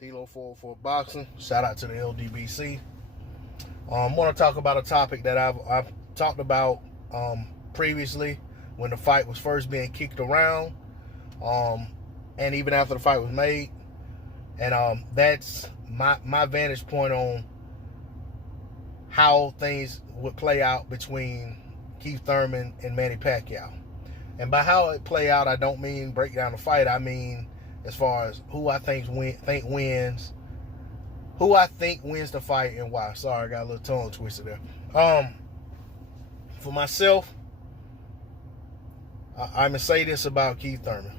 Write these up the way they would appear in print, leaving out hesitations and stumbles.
D-Lo for boxing. Shout out to the LDBC. I want to talk about a topic that I've talked about previously when the fight was first being kicked around, and even after the fight was made. And that's my vantage point on how things would play out between Keith Thurman and Manny Pacquiao. And by how it play out, I don't mean break down the fight. I mean as far as who I think wins, who I think wins the fight, and why. Sorry, I got a little tongue twisted there. For myself, I'm going to say this about Keith Thurman.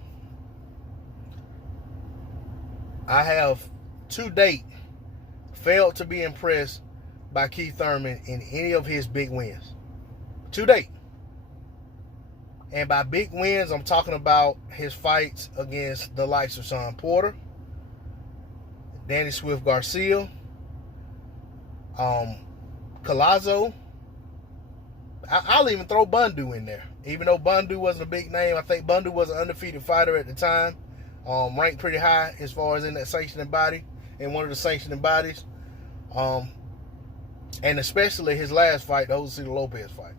I have, to date, failed to be impressed by Keith Thurman in any of his big wins. To date. And by big wins, I'm talking about his fights against the likes of Sean Porter, Danny Swift Garcia, Collazo. I'll even throw Bundu in there. Even though Bundu wasn't a big name, I think Bundu was an undefeated fighter at the time. Ranked pretty high as far as in that sanctioning body, in one of the sanctioning bodies. And especially his last fight, the Jose Lopez fight.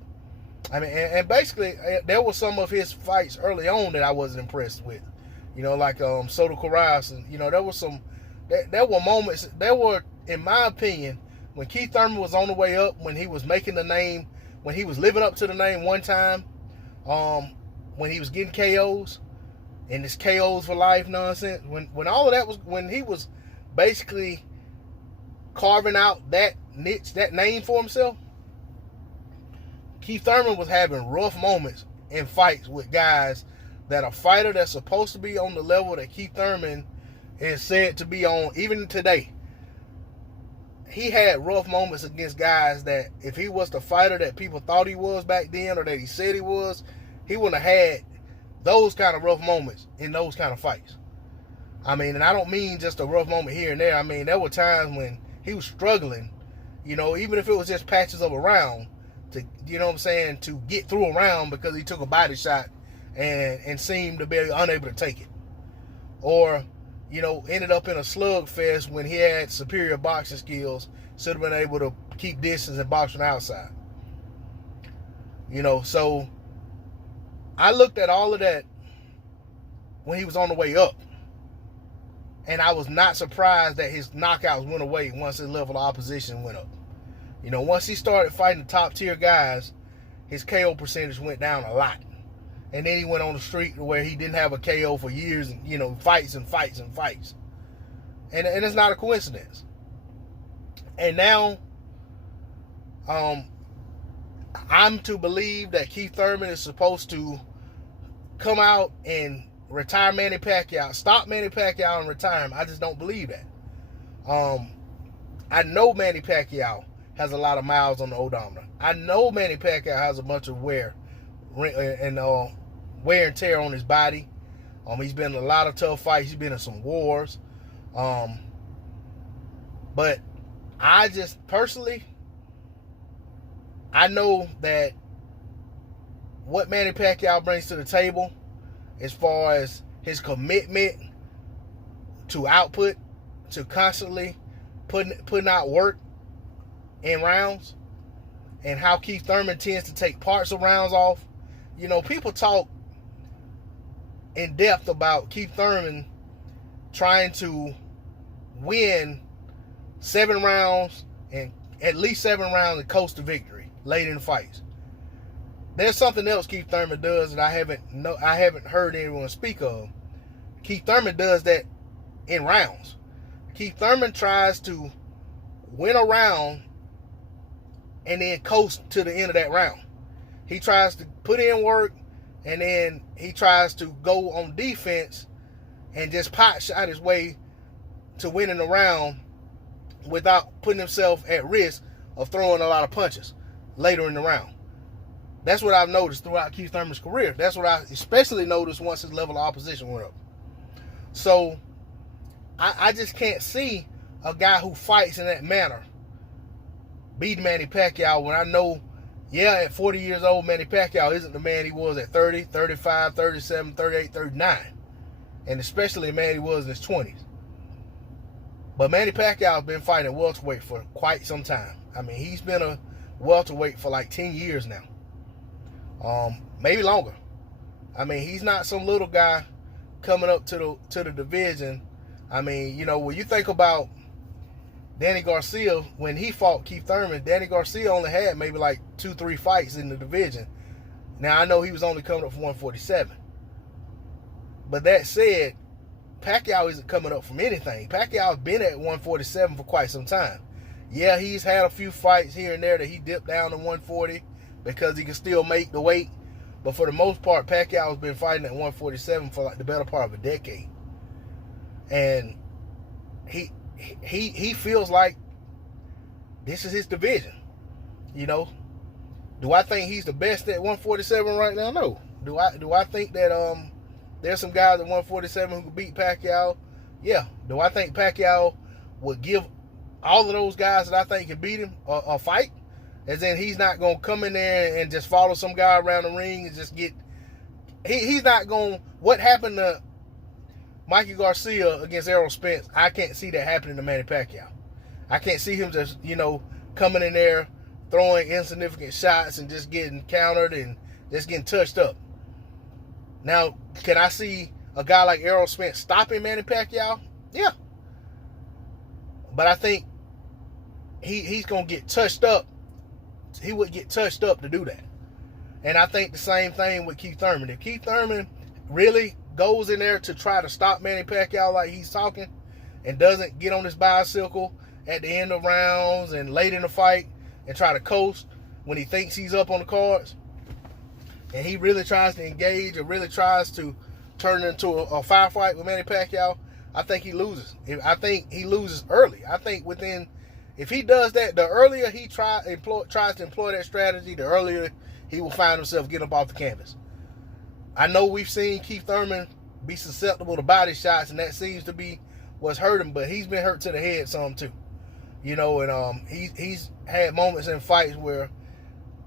I mean, and basically, there were some of his fights early on that I wasn't impressed with. You know, like Soto Corrales. And, you know, there were moments, in my opinion, when Keith Thurman was on the way up, when he was making the name, when he was living up to the name one time, when he was getting KOs, and this KOs for life nonsense, when all of that was, when he was basically carving out that niche, that name for himself, Keith Thurman was having rough moments in fights with guys that a fighter that's supposed to be on the level that Keith Thurman is said to be on, even today. He had rough moments against guys that if he was the fighter that people thought he was back then, or that he said he was, he wouldn't have had those kind of rough moments in those kind of fights. I mean, and I don't mean just a rough moment here and there. I mean, there were times when he was struggling, you know, even if it was just patches of a round, to, you know what I'm saying, to get through a round because he took a body shot and seemed to be unable to take it. Or, you know, ended up in a slugfest when he had superior boxing skills, should have been able to keep distance and box from the outside. You know, so I looked at all of that when he was on the way up. And I was not surprised that his knockouts went away once his level of opposition went up. You know, once he started fighting the top tier guys, his KO percentage went down a lot. And then he went on the streak where he didn't have a KO for years, and, you know, fights and fights and fights. And it's not a coincidence. And now, I'm to believe that Keith Thurman is supposed to come out and retire Manny Pacquiao, stop Manny Pacquiao and retire him. I just don't believe that. I know Manny Pacquiao has a lot of miles on the odometer. I know Manny Pacquiao has a bunch of wear and tear on his body. He's been in a lot of tough fights. He's been in some wars. But I just personally, I know that what Manny Pacquiao brings to the table, as far as his commitment to output, to constantly putting out work in rounds, and how Keith Thurman tends to take parts of rounds off. You know, people talk in depth about Keith Thurman trying to win 7 rounds, and at least 7 rounds, and coast to victory late in fights. There's something else Keith Thurman does that I haven't heard anyone speak of. Keith Thurman does that in rounds. Keith Thurman tries to win a round and then coast to the end of that round. He tries to put in work, and then he tries to go on defense and just pot shot his way to winning the round without putting himself at risk of throwing a lot of punches later in the round. That's what I've noticed throughout Keith Thurman's career. That's what I especially noticed once his level of opposition went up. So I just can't see a guy who fights in that manner beating Manny Pacquiao when I know, yeah, at 40 years old, Manny Pacquiao isn't the man he was at 30, 35, 37, 38, 39. and especially Manny was in his 20s. But Manny Pacquiao has been fighting at welterweight for quite some time. I mean, he's been a welterweight for like 10 years now. Maybe longer. I mean, he's not some little guy coming up to the division. I mean, you know, when you think about Danny Garcia, when he fought Keith Thurman, Danny Garcia only had maybe like 2-3 fights in the division. Now, I know he was only coming up for 147. But that said, Pacquiao isn't coming up from anything. Pacquiao's been at 147 for quite some time. Yeah, he's had a few fights here and there that he dipped down to 140 because he can still make the weight. But for the most part, Pacquiao's been fighting at 147 for like the better part of a decade. And he feels like this is his division. You know, do I think he's the best at 147 right now? No. Do I think that there's some guys at 147 who could beat Pacquiao? Yeah. Do I think Pacquiao would give all of those guys that I think can beat him a fight? As in, he's not going to come in there and just follow some guy around the ring and just get... He's not going... What happened to Mikey Garcia against Errol Spence, I can't see that happening to Manny Pacquiao. I can't see him just, you know, coming in there, throwing insignificant shots and just getting countered and just getting touched up. Now, can I see a guy like Errol Spence stopping Manny Pacquiao? Yeah. But I think he's going to get touched up. He would get touched up to do that. And I think the same thing with Keith Thurman. If Keith Thurman really goes in there to try to stop Manny Pacquiao like he's talking and doesn't get on his bicycle at the end of rounds and late in the fight and try to coast when he thinks he's up on the cards, and he really tries to engage or really tries to turn it into a firefight with Manny Pacquiao, I think he loses. I think he loses early. I think if he does that, the earlier he tries to employ that strategy, the earlier he will find himself getting up off the canvas. I know we've seen Keith Thurman be susceptible to body shots, and that seems to be what's hurt him, but he's been hurt to the head some too. You know, and he's had moments in fights where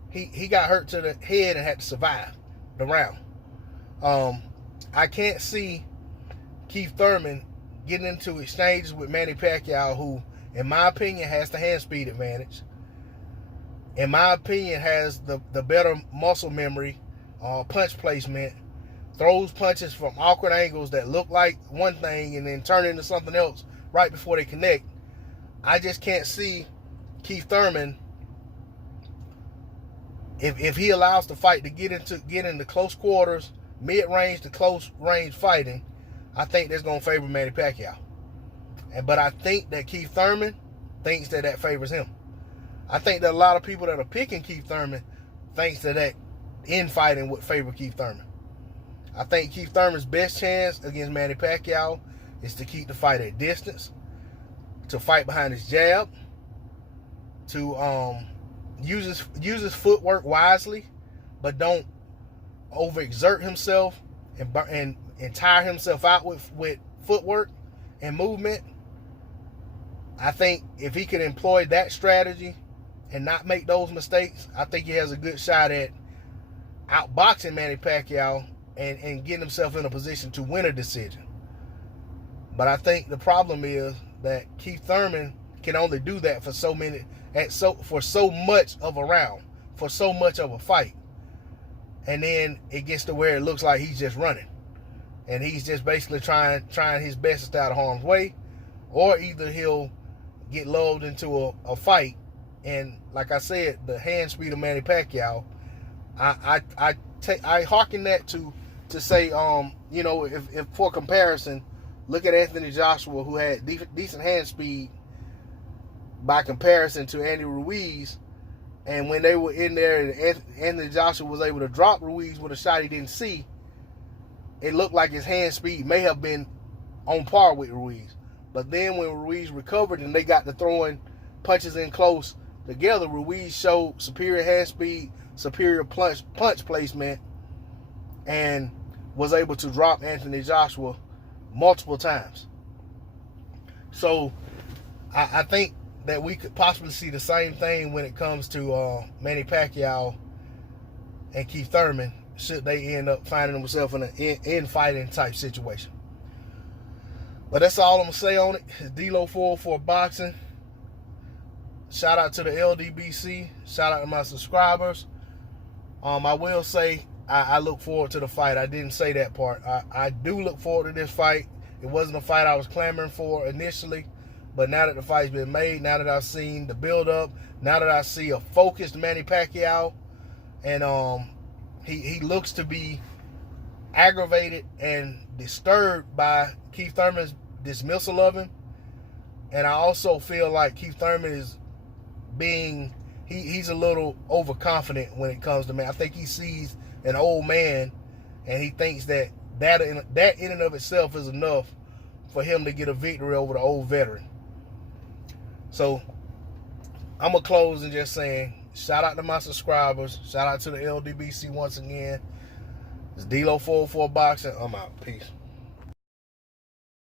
he got hurt to the head and had to survive the round. I can't see Keith Thurman getting into exchanges with Manny Pacquiao, who, in my opinion, has the hand speed advantage. In my opinion, has the better muscle memory, punch placement, throws punches from awkward angles that look like one thing and then turn into something else right before they connect. I just can't see Keith Thurman, if he allows the fight to get into close quarters, mid-range to close range fighting. I think that's going to favor Manny Pacquiao. But I think that Keith Thurman thinks that favors him. I think that a lot of people that are picking Keith Thurman thinks that infighting would favor Keith Thurman. I think Keith Thurman's best chance against Manny Pacquiao is to keep the fight at distance, to fight behind his jab, to use his footwork wisely, but don't overexert himself and tire himself out with footwork and movement. I think if he could employ that strategy and not make those mistakes, I think he has a good shot at outboxing Manny Pacquiao and getting himself in a position to win a decision. But I think the problem is that Keith Thurman can only do that for so much of a round, for so much of a fight. And then it gets to where it looks like he's just running. And he's just basically trying his best to stay out of harm's way. Or either he'll get lulled into a fight. And like I said, the hand speed of Manny Pacquiao, I hearken that to say, you know, if for comparison, look at Anthony Joshua, who had decent hand speed by comparison to Andy Ruiz. And when they were in there and Anthony Joshua was able to drop Ruiz with a shot he didn't see, it looked like his hand speed may have been on par with Ruiz. But then when Ruiz recovered and they got to throwing punches in close together, Ruiz showed superior hand speed, superior punch placement, and was able to drop Anthony Joshua multiple times. So I think that we could possibly see the same thing when it comes to Manny Pacquiao and Keith Thurman, should they end up finding themselves in an infighting type situation. But that's all I'm going to say on it. It's D-Lo 404 Boxing. Shout out to the LDBC. Shout out to my subscribers. I will say I look forward to the fight. I didn't say that part. I do look forward to this fight. It wasn't a fight I was clamoring for initially. But now that the fight's been made, now that I've seen the build-up, now that I see a focused Manny Pacquiao, and he looks to be aggravated and disturbed by Keith Thurman's dismissal of him. And I also feel like Keith Thurman is he's a little overconfident when it comes to me. I think he sees an old man and he thinks that in and of itself is enough for him to get a victory over the old veteran. So I'm going to close and just saying, shout out to my subscribers. Shout out to the LDBC once again. It's D-Lo 404 Boxing. I'm out. Peace.